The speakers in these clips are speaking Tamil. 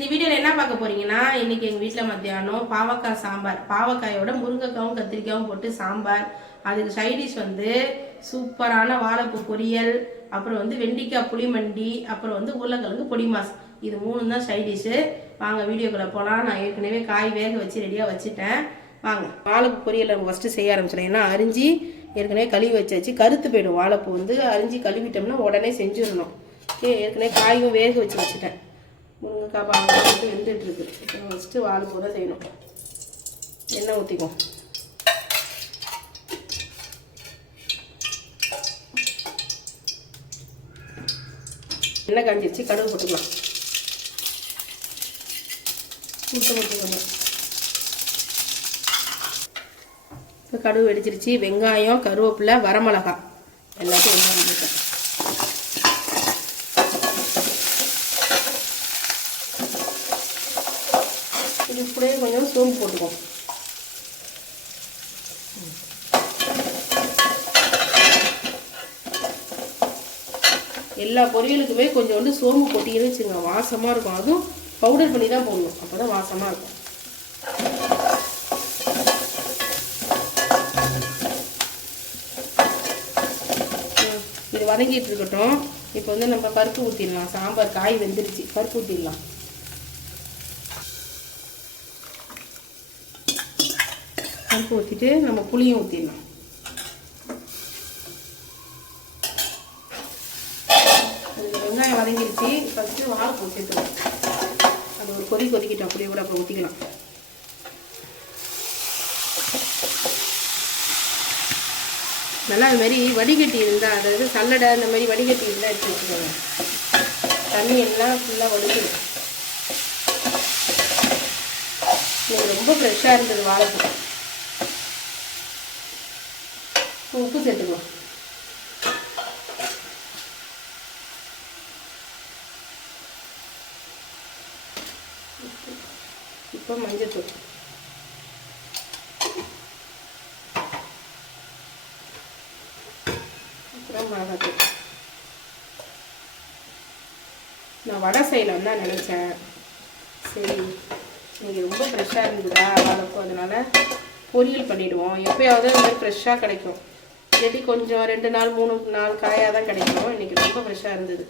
இந்த வீடியோவில் என்ன பார்க்க போறீங்கன்னா இன்றைக்கி எங்கள் வீட்டில் மத்தியானம் பாவக்காய் சாம்பார். பாவக்காயோட முருங்கைக்காயும் கத்திரிக்காயும் போட்டு சாம்பார். அதுக்கு சைடிஷ் வந்து சூப்பரான வாழைப்பூ பொரியல் அப்புறம் வந்து வெண்டிக்காய் புளிமண்டி அப்புறம் வந்து உருளைக்கிழங்கு பொடி மாஸ் இது மூணு தான் சைடிஷ்ஷு வாங்க வீடியோக்குள்ளே போகலாம் நான் ஏற்கனவே காய் வேக வச்சு ரெடியாக வச்சுட்டேன். வாங்க. வாழைப்பூ பொரியல் நம்ம ஃபஸ்ட்டு செய்ய ஆரம்பிச்சிடும் ஏன்னா அரிஞ்சு ஏற்கனவே கழுவி வச்சாச்சு. கருத்து போயிடும். வாழைப்பூ வந்து அரிஞ்சு கழுவிட்டோம்னா உடனே செஞ்சிடணும். ஏற்கனவே காயும் வேக வச்சு வச்சுட்டேன். முருங்கைக்காய் பாவக்காய் போட்டு வெந்துட்டுருக்கு. இப்போ ஃபஸ்ட்டு வாழைப்பூ தான் செய்யணும். எண்ணெய் ஊற்றிக்குவோம் எண்ணெய் காஞ்சிருச்சு கடுகு போட்டுக்கலாம். முட்டை போட்டுக்கணும் இப்போ கடுகு வெடிச்சிருச்சு வெங்காயம் கருவேப்பிலை வரமிளகா எல்லாத்தையும் வெங்காயம் போட்டேன் இது கொஞ்சம் சோம்பு போட்டுக்குவோம் எல்லா பொரியலுக்குமே கொஞ்சோண்டு சோம்பு போட்டிங்கன்னு வச்சுங்க வாசமாக இருக்கும். அதுவும் பவுடர் பண்ணி தான் போடணும். அப்போ தான் வாசமாக இருக்கும். ம், இது வதங்கிட்டு இருக்கட்டும். இப்போ வந்து நம்ம பருப்பு ஊற்றிடலாம் சாம்பார் காய் வெந்துருச்சு. பருப்பு ஊற்றிடலாம் பருப்பு ஊற்றிட்டு நம்ம புளியும் ஊற்றிடலாம் அதுக்கு வெங்காயம் வதங்கிருச்சு. ஃபஸ்ட்டு வாழைப்பூ சேர்த்துக்கலாம் அது ஒரு கொதி கொதிக்கிட்டோம். அப்படியே கூட அப்புறம் ஊற்றிக்கலாம் நல்லா அது மாதிரி வடிகட்டி இருந்தால் அதாவது சல்லடை அந்த மாதிரி வடிகட்டி இருந்தால் எடுத்து வச்சுக்கோங்க. தண்ணி எல்லாம் ஃபுல்லாக வடிக்கணும் ரொம்ப ஃப்ரெஷ்ஷாக இருந்தது வாழைப்பூ உப்பு சேர்த்துக்கலாம் இப்போ மஞ்சத்தூள் அப்புறம் மிளகாத்தூள். நான் வடை செய்யலாம் தான் நினச்சேன். சரி இன்னைக்கு ரொம்ப ஃப்ரெஷ்ஷாக இருந்ததா வளர்க்கும் அதனால பொரியல் பண்ணிவிடுவோம் எப்போயாவது இந்த மாதிரி ஃப்ரெஷ்ஷாக கிடைக்கும். இல்லாட்டி கொஞ்சம் ரெண்டு நாள் மூணு நாள் காயாக தான் கிடைக்கும். இன்னைக்கு ரொம்ப ஃப்ரெஷ்ஷாக இருந்தது.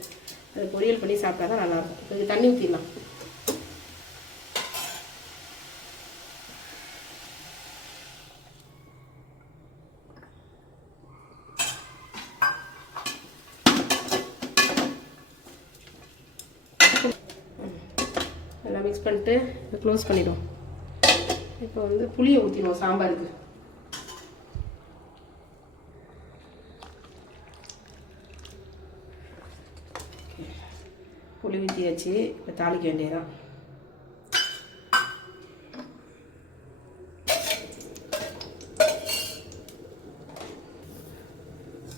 அது பொரியல் பண்ணி சாப்பிட்டா தான் நல்லாயிருக்கும் இதுக்கு தண்ணி ஊற்றிடலாம் நல்லா மிக்ஸ் பண்ணிட்டு க்ளோஸ் பண்ணிவிடும் இப்போ வந்து புளியை ஊற்றிடுவோம் சாம்பாருக்கு. புளி ஊற்றியாச்சு இப்போ தாளிக்க வேண்டியதான்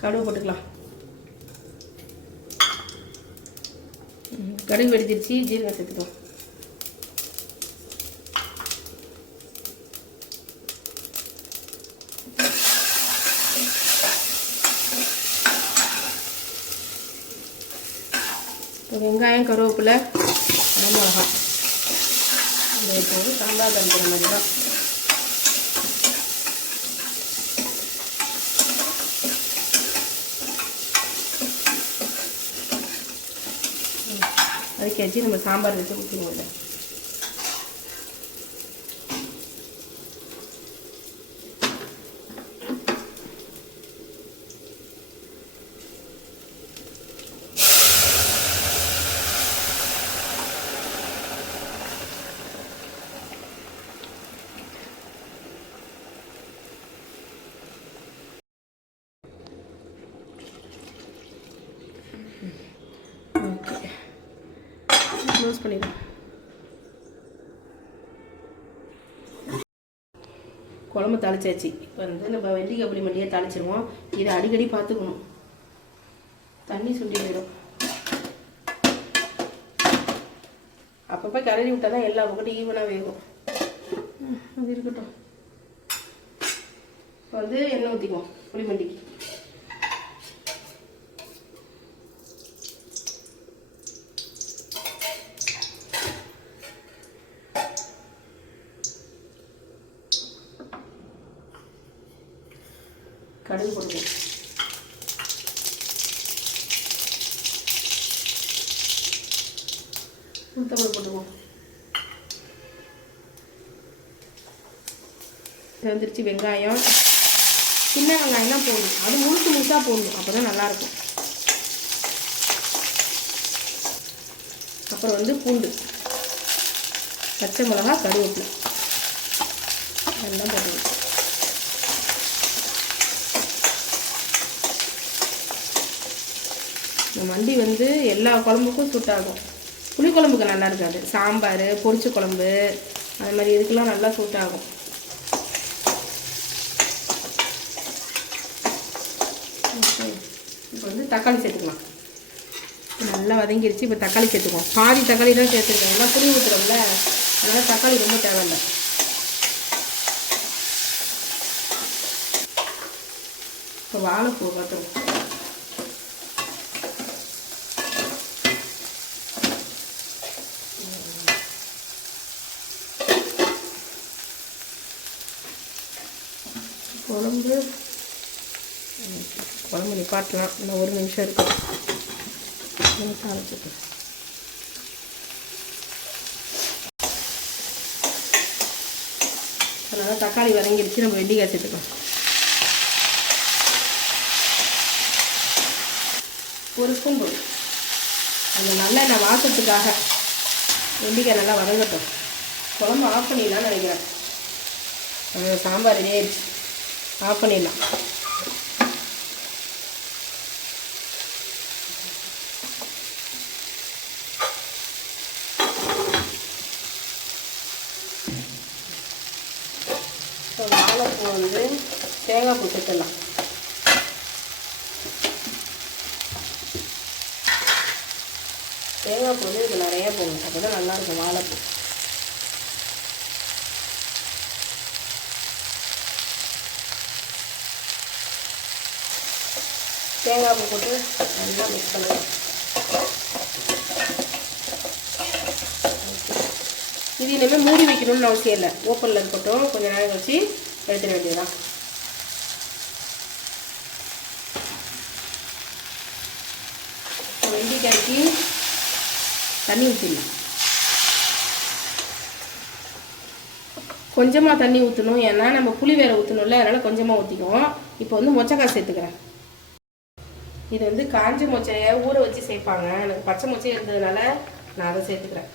கடுகு போட்டுக்கலாம். கடுகு வெடிச்சிருச்சு ஜீரகம் சேர்த்துக்கலாம் வெங்காயம் கருவேப்பிலை மிளகா இந்த வந்து சாம்பார் கலக்கிற மாதிரி தான். அதுக்காச்சு நம்ம சாம்பார் வச்சு ஊற்றிடுவோம் ஓகே க்ளோஸ் பண்ணிடுவோம் குழம்பு தாளிச்சாச்சு. இப்போ வந்து நம்ம வெண்டிக்காய் புளி மண்டியே தாளிச்சிருவோம். இதை அடிக்கடி பார்த்துக்கணும். தண்ணி சுண்டி போயிடும். அப்பப்போ கிளறி விட்டால் தான் எல்லா பக்கட்டும் ஈவனாக வேகும். அது இருக்கட்டும். இப்போ வந்து எண்ணெய் ஊற்றிக்குவோம் புளிமண்டிக்கு கடுகு போட்டுக்குவோம் உளுத்தம்பருப்பு போட்டுக்குவோம் வந்துருச்சு வெங்காயம். சின்ன வெங்காயம் தான் போடணும். அது முழுசு முழுசாக போடணும். அப்போ தான் நல்லாயிருக்கும். அப்புறம் வந்து பூண்டு. பச்சை மிளகா கருவேப்பிலை. எல்லாம் போட்டுக்கணும் மந்தி மண்டி வந்து எல்லா குழம்புக்கும் சூட் ஆகும். புளிக்குழம்புக்கு நல்லா இருக்காது. சாம்பார் பொரிச்ச குழம்பு அது மாதிரி இதுக்கெல்லாம் நல்லா சூட் ஆகும். இப்போ வந்து தக்காளி சேர்த்துக்கலாம். நல்லா வதங்கிருச்சு. இப்போ தக்காளி சேர்த்துக்குவோம். பாதி தக்காளி தான் சேர்த்துருக்கோம் எல்லாம் புளி ஊற்றுறோம்ல அதனால் தக்காளி ரொம்ப தேவையில்லை. இப்போ வாழைப்பூ பார்த்துருவோம். குழம்பு. குழம்பு நிப்பாட்டலாம் இன்னும் ஒரு நிமிஷம் இருக்கு. இன்னும் தாளிச்சுக்கலாம் அதனால் தக்காளி வதங்கிடுச்சு நம்ம வெண்டிக்காய் சேர்த்துக்கலாம். ஒரு ஸ்பூன் போதும் அந்த நல்லெண்ணெய் வாசத்துக்காக வெண்டிக்காய் நல்லா வதங்கட்டும். குழம்பு ஆஃப் பண்ணிடலாம்னு நினைக்கிறேன். சாம்பார் ரெடி ஆயிடுச்சு. ஆஃப் பண்ணிடலாம். இப்போ வாழைப்பூ வந்து தேங்காய் பூ சேர்த்துடலாம். தேங்காய் பூ வந்து இது நிறைய போகணும் அப்போ தான் நல்லாயிருக்கும் வாழைப்பூ. தேங்காய் பூ போட்டு நல்லா மிக்ஸ் பண்ணலாம் இது இனிமேல் மூடி வைக்கணும்னு அவசியம் இல்லை. ஓப்பனில் இருக்கட்டும் கொஞ்சம் நேரம் கழிச்சு எடுத்துட வேண்டியதுதான். வெண்டிக்காய்க்கு தண்ணி ஊற்றிடலாம் கொஞ்சமாக தண்ணி ஊற்றணும் ஏன்னா நம்ம புளி வேற ஊற்றணும்ல அதனால் கொஞ்சமாக ஊற்றிக்குவோம் இப்போ வந்து மொச்சக்காய் சேர்த்துக்கிறேன். இது வந்து காஞ்ச மொச்சையை ஊற வச்சு சேர்ப்பாங்க. எனக்கு பச்சை மொச்சை இருந்ததுனால நான் அதை சேர்த்துக்கிறேன்.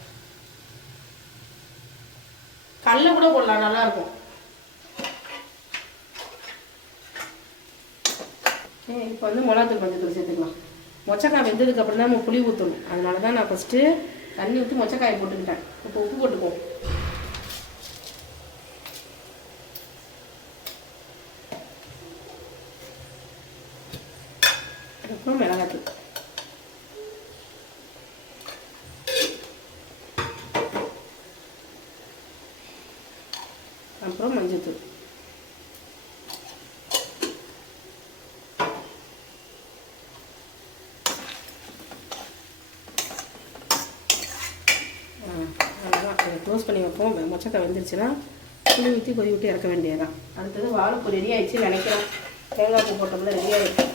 கடல கூட போடலாம் நல்லா இருக்கும். இப்போ வந்து மிளகாத்தூள் மஞ்சத்தூள் சேர்த்துக்கலாம். மொச்சக்காய் வெந்ததுக்கு அப்புறம் தான் நம்ம புளி ஊற்றணும் அதனால தான் நான் ஃபஸ்ட்டு தண்ணி ஊற்றி மொச்சக்காயை போட்டுக்கிட்டேன். இப்போ உப்பு போட்டுக்குவோம் அப்புறம் மிளகாத்தூள் அப்புறம் மஞ்சத்தூள் ஆ, அவ்வளோதான் இதை க்ளோஸ் பண்ணி வைப்போம். மொச்சக்காய் வெந்துருச்சுன்னா புளி ஊற்றி கொதி விட்டு இறக்க வேண்டியதுதான். அடுத்தது வாழைப்பூ ரெடி ஆயிடுச்சு நினைக்கிறேன். தேங்காய் பூ போட்டோம்ல ரெடி ஆகிடுச்சு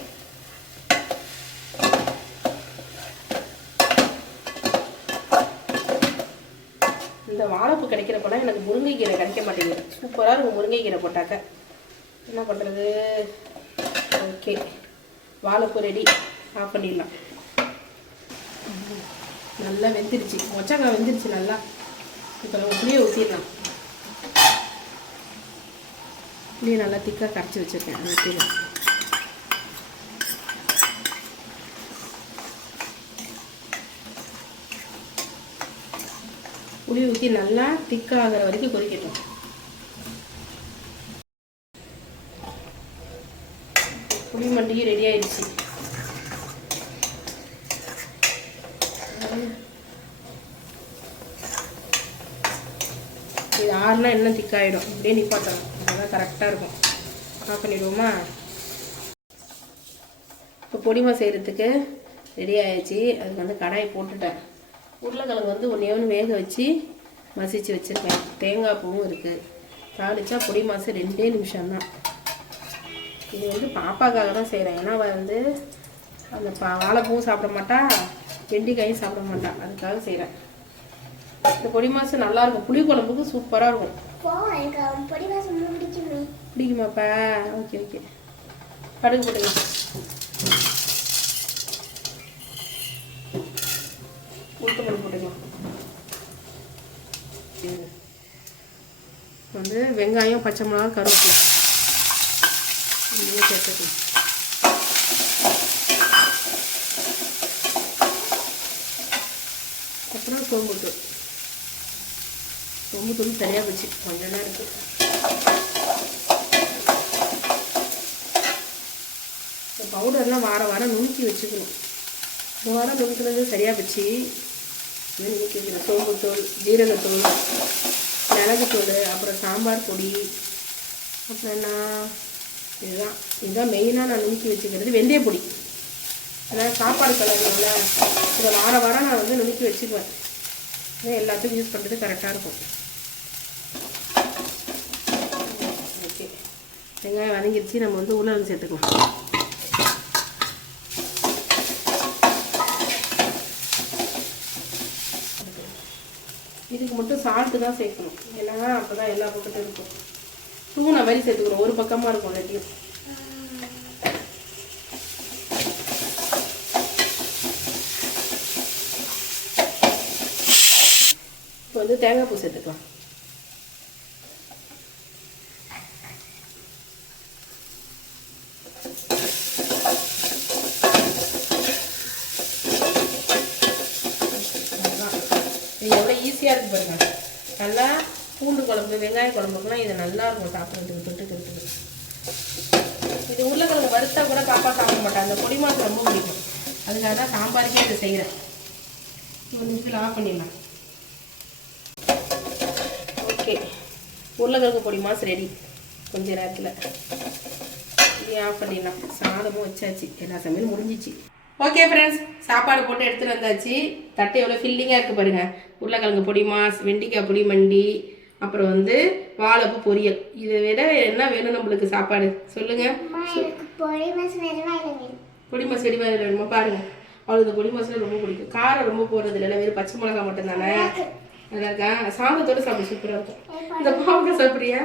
இந்த வாழைப்பூ கிடைக்கிறப்பெல்லாம் எனக்கு முருங்கைக்கீரை கிடைக்க மாட்டேங்குது. சூப்பராக இருக்கும் முருங்கைக்கீரை போட்டாக்க. என்ன பண்ணுறது ஓகே வாழைப்பூ ரெடி ஆஃப் பண்ணிடலாம். நல்லா வெந்துருச்சு. மொச்சக்காய் வெந்துருச்சு நல்லா. இப்போ நம்ம புளியை ஊற்றிடலாம் புளியை நல்லா திக்காக கரைச்சி வச்சுருக்கேன். ஊற்றிடலாம் புளி ஊற்றி நல்லா திக்காகிற வரைக்கும் கொதிக்கட்டும். புளி மண்டியும் ரெடி ஆயிடுச்சு இது ஆறுனா இன்னும் திக்காயிடும். அப்படியே நிப்பாட்டணும். அப்பதான் கரெக்டாக இருக்கும். ஆஃப் பண்ணிவிடுவோமா இப்போ பொடிமா செய்கிறதுக்கு ரெடி ஆயிடுச்சு. அதுக்கு வந்து கடாய் போட்டுட்டேன். உருளைக்கிழங்கு வந்து ஒன்றே ஒன்று வேக வச்சு மசிச்சு வச்சுருக்கேன். தேங்காய் பூவும் இருக்குது தாளிச்சா பொடி மாசம் ரெண்டே நிமிஷம்தான். இது வந்து பாப்பாக்காக தான் செய்கிறேன் ஏன்னா அவள் வந்து அந்த பா வாழைப்பூவும் சாப்பிட மாட்டா வெண்டிக்காயும் சாப்பிட மாட்டா. அதுக்காக செய்கிறேன் இந்த பொடி மாசம் நல்லா இருக்கும் புளி குழம்புக்கு சூப்பராக இருக்கும். பிடிக்குமாப்பா ஓகே ஓகே. கடுகு போட்டுங்க உளுத்தப்பருப்பு போட்டுக்கலாம் வந்து வெங்காயம் பச்சை மிளகா கருவேப்பிலை. சேர்த்துக்கலாம் அப்புறம் சோம்புத்தூள் சோம்புத்தூள் சரியாக போச்சு கொஞ்சம் தான் இருக்குது இப்போ பவுடர்லாம் வார வாரம் நுணுக்கி வச்சுக்கணும். இந்த வாரம் நுணுக்கினது சரியாக வச்சு நுணுக்கி வைக்கணும் சோம்புத்தூள் ஜீரகத்தூள் மிளகுத்தூள் அப்புறம் சாம்பார் பொடி அப்புறம் என்ன? இதுதான். இதுதான் மெயினாக நான் நுணுக்கி வச்சுக்கிறது. வெந்தய பொடி. அதான் சாப்பாடு கலருல இதை வார வாரம் நான் வந்து நுணுக்கி வச்சுக்குவேன். எல்லாத்துக்கும் யூஸ் பண்ணுறது கரெக்டாக இருக்கும் ஓகே வெங்காயம் வதங்கிடுச்சு நம்ம வந்து உருளைக்கிழங்கு சேர்த்துக்கலாம். இதுக்கு மட்டும் சால்ட்டு தான் சேர்க்கணும். ஏன்னா அப்போ தான் எல்லா பக்கத்தும் இருக்கும். தூணை மாதிரி சேர்த்துக்கிறோம் ஒரு பக்கமாக இருக்கும் எல்லாத்தையும் இப்போ வந்து தேங்காய் பூ சேர்த்துக்கலாம் அவ்வளவுதான். இது எவ்வளோ ஈஸியாக இருக்கு பாருங்க நல்லா பூண்டு குழம்பு வெங்காய குழம்புக்குலாம் இது நல்லா இருக்கும். சாப்பிட்றதுக்கு தொட்டு தொட்டு இது உருளைக்கிழங்கு வறுத்தா கூட பாப்பா சாப்பிட மாட்டாங்க அந்த பொடி மாசம் ரொம்ப பிடிக்கும். அதுக்காக தான் சாம்பாருக்கே இதை செய்கிறேன் ஒரு நிமிஷத்தில் ஆஃப் பண்ணிடலாம். ஓகே உருளைக்கிழங்கு பொடி மாசு ரெடி கொஞ்ச நேரத்தில். இப்படியே ஆஃப் பண்ணிடலாம். சாதமும் வச்சாச்சு. எல்லா சமையலும் முடிஞ்சிச்சு. ஓகே ஃப்ரெண்ட்ஸ் சாப்பாடு போட்டு எடுத்துகிட்டு வந்தாச்சு. தட்டை எவ்வளோ ஃபில்லிங்காக இருக்குது பாருங்கள் உருளைக்கிழங்கு பொடி மாஸ் வெண்டிக்காய் பொடி மண்டி அப்புறம் வந்து வாழைப்பூ பொரியல். இதை விட என்ன வேணும் நம்மளுக்கு சாப்பாடு? எனக்கு பொடி வேணுமா இல்லை வேணும்? பாருங்கள் அவளுக்கு இந்த பொடி மாசில் ரொம்ப பிடிக்கும். காரம் ரொம்ப போடுறது இல்லை வெறும் பச்சை மிளகா மட்டும் தானே நல்லா இருக்கா? சாதத்தோட சாப்பிட சூப்பராக இருக்கும். இந்த பாவக்காய் சாப்பிட்றியா?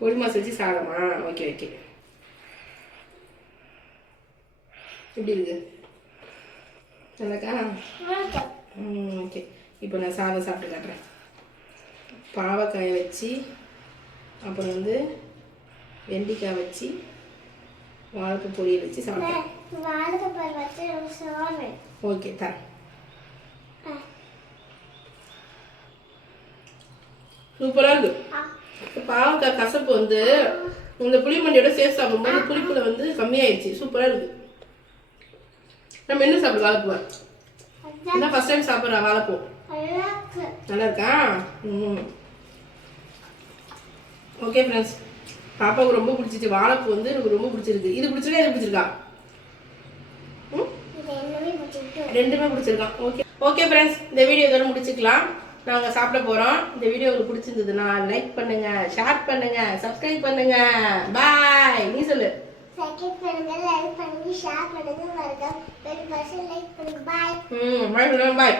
பொடி வச்சு சாதமா. Okay okay. எப்படி இருக்கு? நல்லாக்கா ம் ஓகே. இப்போ நான் சாதம் சாப்பிட்டு காட்டுறேன். பாவக்காயை வச்சு அப்புறம் வந்து வெண்டிக்காய் வச்சு வாழைப்பூ பொரியல் வச்சு சாரி ஓகே தரேன். சூப்பராக இருக்கு. பாவக்காய் கசப்பு வந்து இந்த புளிமண்டியோட சேர்த்து சாப்பிடும்போது புளிப்புல வந்து கம்மியாயிடுச்சு சூப்பராக இருக்கு. நம்ம என்ன சாப்பிடுவோம் வாழைப்பூவை? இதான் ஃபர்ஸ்ட் டைம் சாப்பிட்ற வாழைப்பூ. நல்லா இருக்கா ம் ஓகே ஃப்ரெண்ட்ஸ் பாப்பாவுக்கு ரொம்ப பிடிச்சிச்சு வாழைப்பூ வந்து எனக்கு ரொம்ப பிடிச்சிருக்கு. இது பிடிச்சிருக்கா? இது பிடிச்சிருக்கா? ரெண்டுமே பிடிச்சிருக்கான் ஓகே ஓகே ஃப்ரெண்ட்ஸ் இந்த வீடியோ இதோட முடிச்சுக்கலாம். நாங்கள் சாப்பிட போகிறோம் இந்த வீடியோ உங்களுக்கு பிடிச்சிருந்ததுன்னா லைக் பண்ணுங்க ஷேர் பண்ணுங்க சப்ஸ்கிரைப் பண்ணுங்க. பாய் நீ சொல்லு. செகண்ட் பண்ணுங்க லைக் பண்ணுங்க ஷேர் பண்ணுங்க. மறக்காம பெல் பட்டன் லைக் பண்ணுங்க. பாய் ம் பாய் பாய்